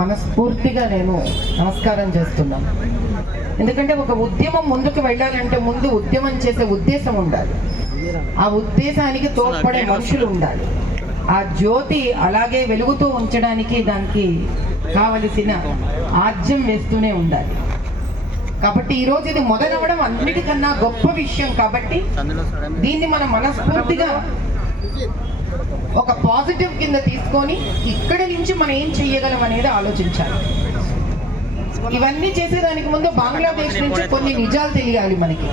మనస్ఫూర్తిగా నేను నమస్కారం చేస్తున్నాను. ఎందుకంటే ఒక ఉద్యమం ముందుకు వెళ్ళాలంటే ముందు ఉద్యమం చేసే ఉద్దేశం ఉండాలి, ఆ ఉద్దేశానికి తోడ్పడే మనుషులు ఉండాలి, ఆ జ్యోతి అలాగే వెలుగుతూ ఉంచడానికి దానికి కావలసిన ఆజ్యం వేస్తూనే ఉండాలి. కాబట్టి ఈరోజు ఇది మొదలవడం అన్నిటికన్నా గొప్ప విషయం. కాబట్టి దీన్ని మనం మనస్ఫూర్తిగా ఒక పాజిటివ్ కింద తీసుకొని ఇక్కడి నుంచి మనం ఏం చెయ్యగలం అనేది ఆలోచించాలి. ఇవన్నీ చేసేదానికి ముందు బంగ్లాదేశ్ నుంచి కొన్ని నిజాలు తెలియాలి మనకి.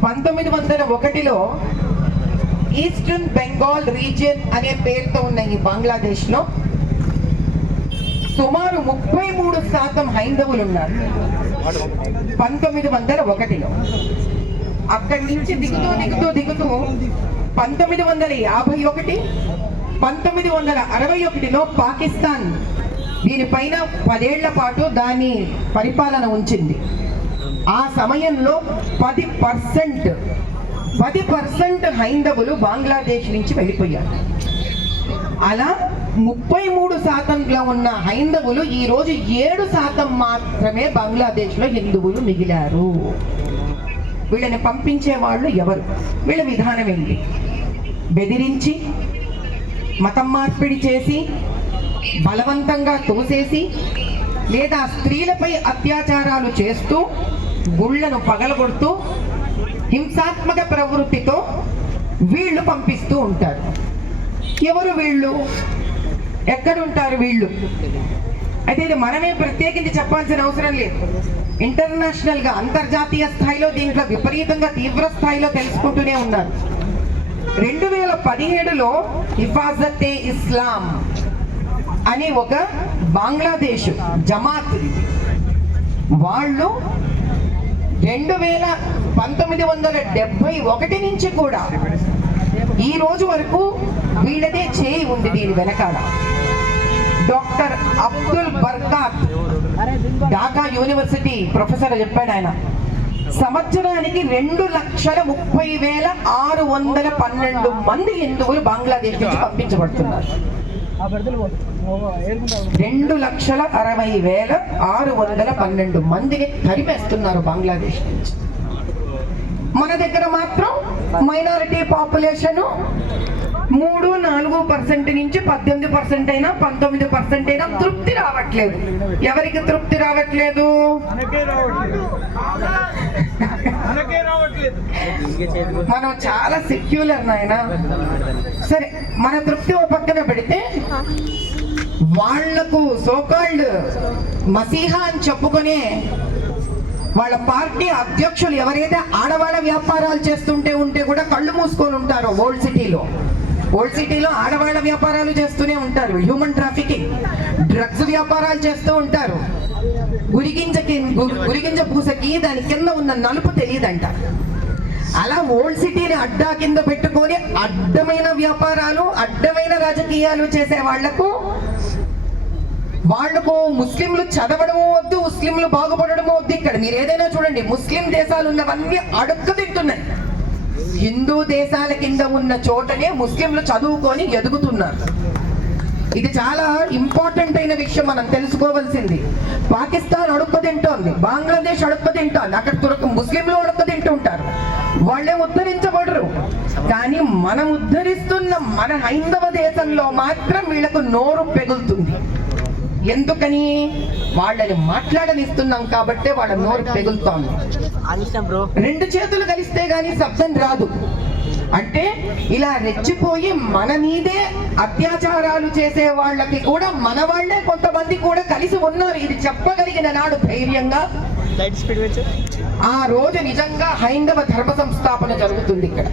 1901లో ఈస్టర్న్ బెంగాల్ రీజియన్ అనే పేరుతో ఉన్న ఈ బంగ్లాదేశ్లో సుమారు 33% హైందవులు ఉన్నారు. 1901లో అక్కడి నుంచి దిగుతూ 1951, 1961లో పాకిస్తాన్ దీనిపైన 10 ఏళ్ల పాటు దాని పరిపాలన ఉంచింది. ఆ సమయంలో 10% హైందవులు బంగ్లాదేశ్ నుంచి వెళ్ళిపోయారు. అలా 33% ఉన్న హైందవులు ఈ రోజు 7% మాత్రమే బంగ్లాదేశ్లో హిందువులు మిగిలారు. వీళ్ళని పంపించే వాళ్ళు ఎవరు? వీళ్ళ విధానం ఏంటి? బెదిరించి, మతం మార్పిడి చేసి, బలవంతంగా తోసేసి, లేదా స్త్రీలపై అత్యాచారాలు చేస్తూ, గుళ్లను పగలగొడుతూ, హింసాత్మక ప్రవృత్తితో వీళ్ళు పంపిస్తూ ఉంటారు. ఎవరు వీళ్ళు? ఎక్కడుంటారు వీళ్ళు? అయితే ఇది మనమే ప్రత్యేకించి చెప్పాల్సిన అవసరం లేదు. ఇంటర్నేషనల్ గా, అంతర్జాతీయ స్థాయిలో దీంట్లో విపరీతంగా తీవ్ర స్థాయిలో తెలుసుకుంటూనే ఉన్నారు. 2017లో హిఫాజతే ఇస్లాం అని ఒక బంగ్లాదేశ్ జమాత్, వాళ్ళు 1971 నుంచి కూడా ఈ రోజు వరకు వీళ్ళదే చేయి ఉంది దీని వెనకాల. Doctor Abdul Barkat Dhaka university professor చెప్పాడు, ఆయన సంవత్సరానికి 2,30,612 మంది హిందువులు బంగ్లాదేశ్ నుంచి పంపించబడుతున్నారు. 2,60,612 మందిని తరిమేస్తున్నారు బంగ్లాదేశ్ నుంచి. మన దగ్గర మాత్రం మైనారిటీ పాపులేషన్ 3-4% నుంచి 18% అయినా 19% అయినా తృప్తి రావట్లేదు. ఎవరికి తృప్తి రావట్లేదు? మనం చాలా సెక్యులర్ నాయన. సరే, మన తృప్తి ఓ పక్కన పెడితే, వాళ్లకు సోకాల్డ్ మసీహా అని చెప్పుకునే వాళ్ళ పార్టీ అధ్యక్షులు ఎవరైతే ఆడవాళ్ళ వ్యాపారాలు చేస్తుంటే కూడా కళ్ళు మూసుకొని ఉంటారో, ఓల్డ్ సిటీలో ఆడవాళ్ళ వ్యాపారాలు చేస్తూనే ఉంటారు. హ్యూమన్ ట్రాఫికింగ్, డ్రగ్స్ వ్యాపారాలు చేస్తూ ఉంటారు. గురిగింజ పూసకి దాని కింద ఉన్న నలుపు తెలియదంట. అలా ఓల్డ్ సిటీని అడ్డా కింద పెట్టుకొని అడ్డమైన వ్యాపారాలు, అడ్డమైన రాజకీయాలు చేసే వాళ్లకు ముస్లింలు చదవడము వద్దు, ముస్లింలు బాగుపడడము వద్దు. ఇక్కడ మీరు ఏదైనా చూడండి, ముస్లిం దేశాలు ఉన్నవన్నీ అడుక్కు తింటున్నాయి. హిందూ దేశాల కింద ఉన్న చోటనే ముస్లింలు చదువుకొని ఎదుగుతున్నారు. ఇది చాలా ఇంపార్టెంట్ అయిన విషయం, మనం తెలుసుకోవాల్సింది. పాకిస్తాన్ అడుక్కు తింటోంది, బంగ్లాదేశ్ అడుక్కు తింటోంది, అక్కడ ముస్లింలు అడుక్కు తింటుంటారు. వాళ్ళే ఉద్ధరించబడరు. కానీ మనం ఉద్ధరిస్తున్న మన హైందవ దేశంలో మాత్రం వీళ్ళకు నోరు పెగులుతుంది. ఎందుకని? వాళ్ళని మాట్లాడనిస్తున్నాం కాబట్టే వాళ్ళ నోరు పెగులుతోంది. 2 చేతులు కలిస్తే గానీ శబ్దం రాదు. అంటే ఇలా రెచ్చిపోయి మన మీదే అత్యాచారాలు చేసే వాళ్ళకి కూడా మన వాళ్ళే కొంతమంది కూడా కలిసి ఉన్నారు. ఇది చెప్పగలిగిన నాడు ధైర్యంగా ఆ రోజు నిజంగా హైందవ ధర్మ సంస్థాపన జరుగుతుంది. ఇక్కడ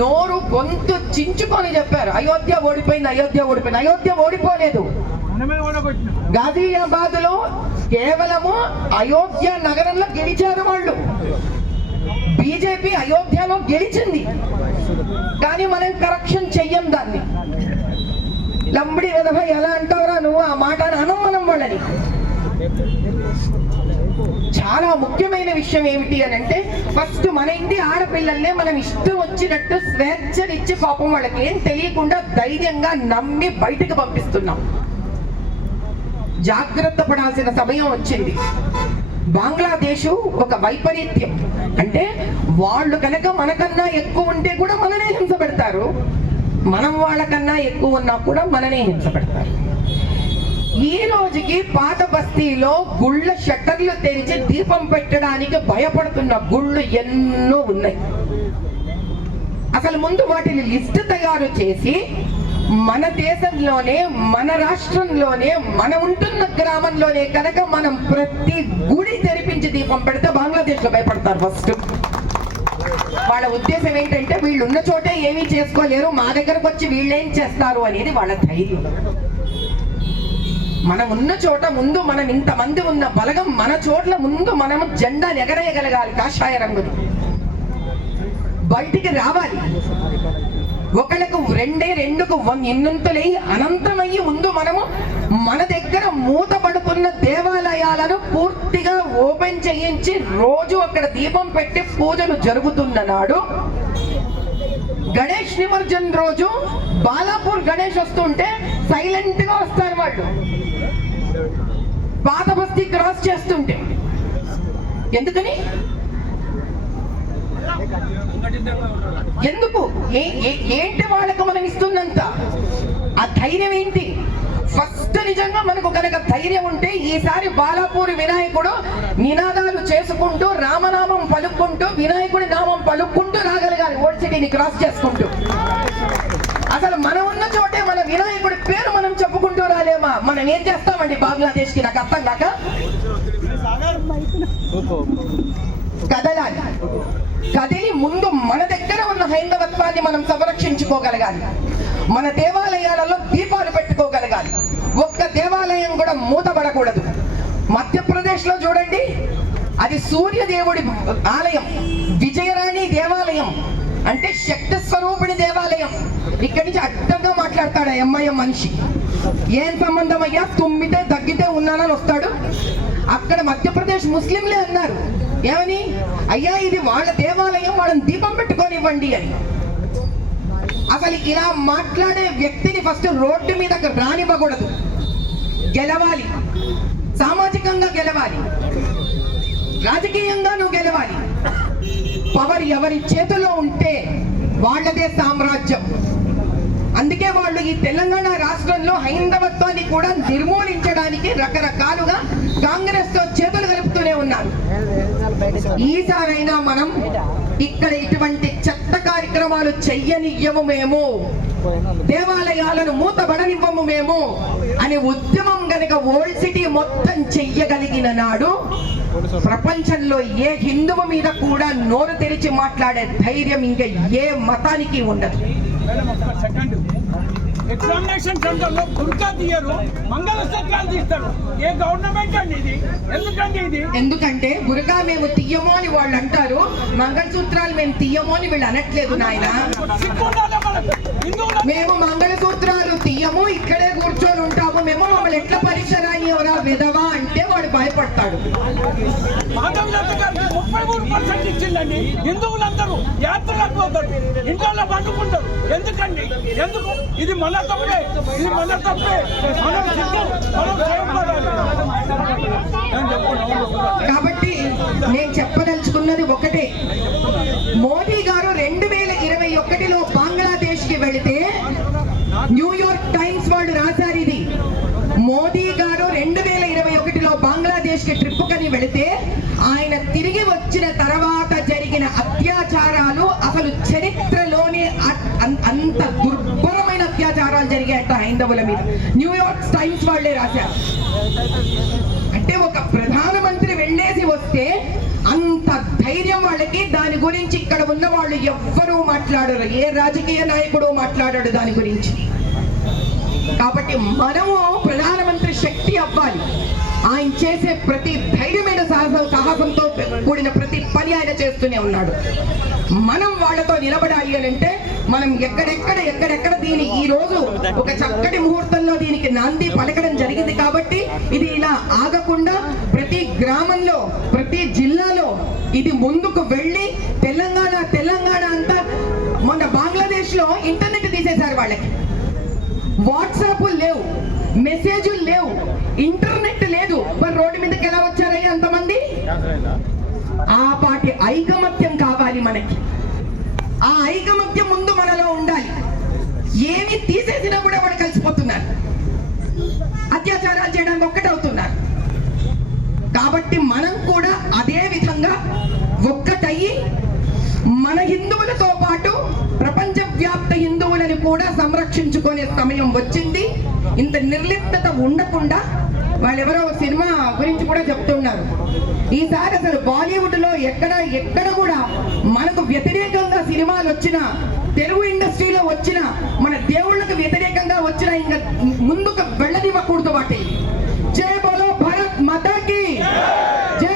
నోరు గొంతు చించుకొని చెప్పారు, అయోధ్య ఓడిపోయింది, అయోధ్య ఓడిపోయింది. అయోధ్య ఓడిపోలేదు. గాజియాబాద్ లో కేవలము అయోధ్య నగరంలో గెలిచారు వాళ్ళు. బీజేపీ అయోధ్యలో గెలిచింది, కానీ మనం కరప్షన్ చెయ్యం దాన్ని. లంబడి విధవ ఎలా అంటావురా నువ్వు, ఆ మాట అనం మనం వాళ్ళని. చాలా చాలా ముఖ్యమైన విషయం ఏమిటి అని అంటే, ఫస్ట్ మన ఇంటి ఆడపిల్లల్నే మనం ఇష్టం వచ్చినట్టు స్వేచ్ఛనిచ్చి పాపం వాళ్ళకి ఏం తెలియకుండా ధైర్యంగా నమ్మి బయటకు పంపిస్తున్నాం. జాగ్రత్త పడాల్సిన సమయం వచ్చింది. బంగ్లాదేశ్ ఒక వైపరీత్యం. అంటే వాళ్ళు కనుక మనకన్నా ఎక్కువ ఉంటే కూడా మననే హింస పెడతారు, మనం వాళ్ళకన్నా ఎక్కువ ఉన్నా కూడా మననే హింస పెడతారు. ఈ రోజుకి పాత బస్తీలో గుళ్ళ షట్టర్లు తెరిచి దీపం పెట్టడానికి భయపడుతున్న గుళ్ళు ఎన్నో ఉన్నాయి. అసలు ముందు వాటిని లిస్ట్ తయారు చేసి మన దేశంలోనే, మన రాష్ట్రంలోనే, మన ఉంటున్న గ్రామంలోనే కనుక మనం ప్రతి గుడి తెరిపించి దీపం పెడితే బంగ్లాదేశ్ లో భయపడతారు. ఫస్ట్ వాళ్ళ ఉద్దేశం ఏంటంటే వీళ్ళు ఉన్న చోటే ఏమీ చేసుకోలేరు, మా దగ్గరకు వచ్చి వీళ్ళేం చేస్తారు అనేది వాళ్ళ ధైర్యం. మనం ఉన్న చోట ముందు, మనం ఇంతమంది ఉన్న బలగం మన చోట్ల ముందు మనం జెండా ఎగరేయగలగాలి. కాషాయ రంగులు బయటికి రావాలి. ఒకళ్ళకు రెండుకు ఎన్నంతలై అనంతమయ్యి ముందు మనము మన దగ్గర మూతపడుతున్న దేవాలయాలను పూర్తిగా ఓపెన్ చేయించి రోజు అక్కడ దీపం పెట్టి పూజలు జరుగుతున్న నాడు, గణేష్ నిమజ్జన రోజు బాలాపూర్ గణేష్ వస్తుంటే సైలెంట్ గా వస్తారు వాళ్ళు. పాత బస్తీ క్రాస్ చేస్తుంటే ఎందుకని? ఎందుకు? ఏంటి వాళ్ళకు మనం ఇస్తున్నంత ఆ ధైర్యం ఏంటి? ఫస్ట్ నిజంగా మనకు కనుక ధైర్యం ఉంటే ఈసారి బాలాపూరి వినాయకుడు నినాదాలు చేసుకుంటూ, రామనామం పలుక్కుంటూ, వినాయకుడి నామం పలుక్కుంటూ రాగలగాలి ఓల్డ్ సిటీని క్రాస్ చేసుకుంటూ. అసలు మనం ఉన్న చోటే మన వినాయకుడి పేరు మనం చెప్పుకుంటూ రాలేమా? మనం ఏం చేస్తామండి బంగ్లాదేశ్ కి? నాకు అర్థం కాక కదలాలి. కదిలి ముందు మన దగ్గర ఉన్న హైందవత్వాన్ని మనం సంరక్షించుకోగలగాలి. మన దేవాలయాలలో దీపాలు పెట్టుకోగలగాలి. ఒక్క దేవాలయం కూడా మూతపడకూడదు. మధ్యప్రదేశ్ లో చూడండి, అది సూర్యదేవుడి ఆలయం, విజయరాణి దేవాలయం అంటే శక్తి స్వరూపిణి దేవాలయం. ఇక్కడి నుంచి అడ్డంగా మాట్లాడతాడు ఆ ఎంఐఎం మనిషి. ఏం సంబంధం అయ్యా, తుమ్మితే దగ్గితే ఉన్నానని వస్తాడు. అక్కడ మధ్యప్రదేశ్ ముస్లింలే అన్నారు ఏమని, అయ్యా ఇది వాళ్ళ దేవాలయం, వాళ్ళని దీపం పెట్టుకోనివ్వండి అని. అసలు ఇలా మాట్లాడే వ్యక్తిని ఫస్ట్ రోడ్డు మీద రానివ్వకూడదు. గెలవాలి, సామాజికంగా గెలవాలి, రాజకీయంగా నువ్వు గెలవాలి. పవర్ ఎవరి చేతిలో ఉంటే వాళ్ళదే సామ్రాజ్యం. అందుకే వాళ్ళు ఈ తెలంగాణ రాష్ట్రంలో హైందవత్వాన్ని కూడా నిర్మూలించడానికి రకరకాలుగా కాంగ్రెస్ తో చేతులు కలుపుతూనే ఉన్నారు. ఈసారైనా మనం ఇక్కడ ఇటువంటి చెత్త కార్యక్రమాలు చెయ్యనివ్వము మేము, దేవాలయాలను మూతబడనివ్వము మేము అనే ఉద్యమం గనక ఓల్డ్ సిటీ మొత్తం చెయ్యగలిగిన నాడు ప్రపంచంలో ఏ హిందువు మీద కూడా నోరు తెరిచి మాట్లాడే ధైర్యం ఇంకా ఏ మతానికి ఉండదు. ఎగ్జామినేషన్ సెంటర్ లో బుర్కా తీయరు, మంగళసూత్రాలు తీస్తారు. ఏ గవర్నమెంట్ అండి ఇది? ఎందుకండి ఇది? ఎందుకంటే బుర్కా మేము తీయమో అని వాళ్ళు అంటారు, మంగళసూత్రాలు మేము తీయమో అని వీళ్ళు అనట్లేదు నాయన. మేము మంగళసూత్రాలు తీయము, ఇక్కడే కూర్చొని ఉంటాము మేము, మమ్మల్ని ఎట్లా పరీక్ష రాని ఎవరా విధవా అంటే వాడు భయపడతాడు. మాధవలత గారికి 33% ఇచ్చిందండి. హిందువులందరూ యాత్రలకు పోతారు, ఇంట్లో పండుకుంటారు. ఎందుకండి? ఎందుకు? ఇది మన తప్పే, ఇది మన తప్పే. మనం కాబట్టి నేను చెప్పదలుచుకున్నది ఒకటే, మోదీ గారు 2021లో బంగ్లాదేశ్ కి వెళితే న్యూయార్క్ టైమ్స్ వాళ్ళు రాశారు ఇది. మోదీ గారు 2021లో బంగ్లాదేశ్ కి ట్రిప్ కని వెళితే ఆయన తిరిగి వచ్చిన తర్వాత జరిగిన అత్యాచారాలు అసలు చరిత్రలోనే అంత దుర్భరమైన అత్యాచారాలు జరిగాయట హైందవుల మీద. న్యూయార్క్ టైమ్స్ వాళ్ళే రాశారు. అంటే ఒక ప్రధానమంత్రి వెళ్ళేసి వస్తే అంత ధైర్యం వాళ్ళకి. దాని గురించి ఇక్కడ ఉన్న వాళ్ళు ఎవ్వరూ మాట్లాడరు, ఏ రాజకీయ నాయకుడు మాట్లాడాడు దాని గురించి. కాబట్టి మనము ప్రధానమంత్రి శక్తి అవ్వాలి. ఆయన చేసే ప్రతి ధైర్యమైన సాహసంతో కూడిన ప్రతి పని ఆయన చేస్తూనే ఉన్నాడు. మనం వాళ్ళతో నిలబడాలి అని అంటే మనం ఎక్కడెక్కడ దీని ఈ రోజు ఒక చక్కటి ముహూర్తంలో దీనికి నాంది పలకడం జరిగింది కాబట్టి ఇది ఇలా ఆగకుండా ప్రతి గ్రామంలో ప్రతి జిల్లాలో ఇది ముందుకు వెళ్ళి తెలంగాణ అంతా మొన్న బంగ్లాదేశ్ లో ఇంటర్నెట్ తీసేశారు వాళ్ళకి. వాట్సాప్ లేవు, మెసేజ్లు లేవు, ఇంటర్నెట్ లేదు. మరి రోడ్డు మీదకి ఎలా వచ్చారయ్యి అంతమంది? ఆ పాటి ఐకమత్యం కావాలి మనకి. ఆ ఐకమత్యం ముందు మనలో ఉండాలి. ఏమి తీసేసినా కూడా వాడు కలిసిపోతున్నారు, అత్యాచారాలు చేయడానికి ఒక్కటవుతున్నారు. కాబట్టి మనం కూడా అదే విధంగా ఒక్కటయ్యి మన హిందువులతో పాటు ప్రపంచ వ్యాప్త హిందువులని కూడా సంరక్షించుకునే సమయం వచ్చింది. ఇంత నిర్లిప్తత ఉండకుండా వాళ్ళెవరో సినిమా గురించి కూడా చెప్తున్నారు. ఈసారి అసలు బాలీవుడ్ లో ఎక్కడ కూడా మనకు వ్యతిరేకంగా సినిమాలు వచ్చినా, తెలుగు ఇండస్ట్రీలో వచ్చిన మన దేవుళ్ళకు వ్యతిరేకంగా వచ్చిన ఇంకా ముందుకు వెళ్ళనివ్వకూడదు. వాటి జై బోలో భారత్ మాతా కీ జై.